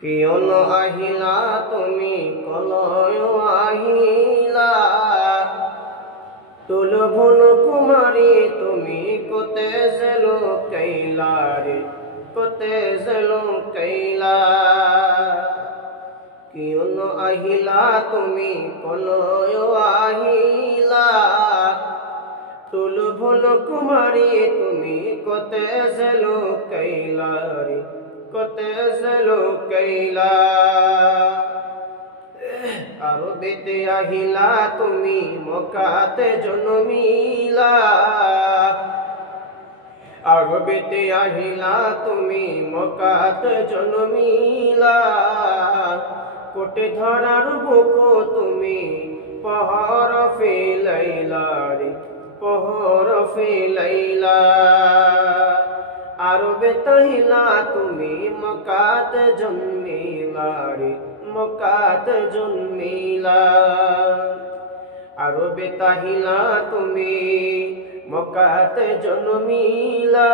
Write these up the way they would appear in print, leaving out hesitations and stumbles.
কিয়ন আহিলা তুমি কলয় আহিলা, তুলভুন কুমারী তুমি কোতে জেলো কৈলা রে, কোতে জেলো কৈলা। কিয়ন আহিলা তুমি কলয় আহিলা, তুলভুন কুমারী তুমি কোতে জেলো কৈলা রে, কোতে জেলো কৈলা। আরবেতে আহিলা তুমি মক্কাতে জন্মিলা, আরবেতে আহিলা তুমি মক্কাতে জন্মিলা। কোটে ধরার বুক তুমি পহর ফেলাইলা রে, পহর ফেলাইলা। আরবে তাহিলা তুমি মক্কাতে জন্মিলা রে, মক্কাতে জন্মিলা। আরবে তাহিলা তুমি মক্কাতে জন্মিলা,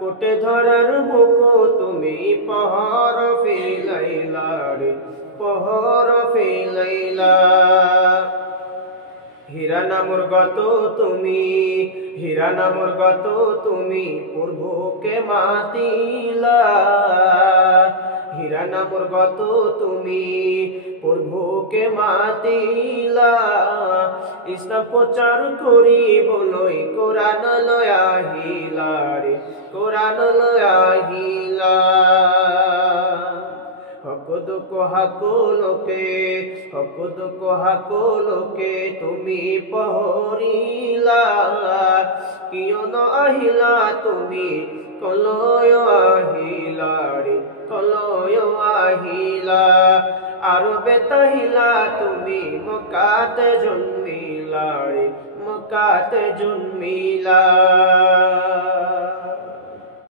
কোটে ধরার বুক তুমি পহর ফেলাইলা রে, পহর ফেলাইলা। হীরা নামর গত তুমি, হীরা নামর গত তুমি পূর্বকে মাতিলা। হীরা নামর গত তুমি পূর্বকে মাতিলা। ইসলাম প্রচার করি বলই কোরআন লয়া হিলা রে, কোরআন লয়া হিলা। হক দুঃখ হাকুলোকে, হক দুঃখ হাকুলোকে তুমি পহরিলা। কিয়ন আহিলা তুমি কলয় আহিলা রে, কলয় আহিলা। আরবে তাহিলা তুমি মক্কাতে জন্মিলা রে, মক্কাতে জন্মিলা।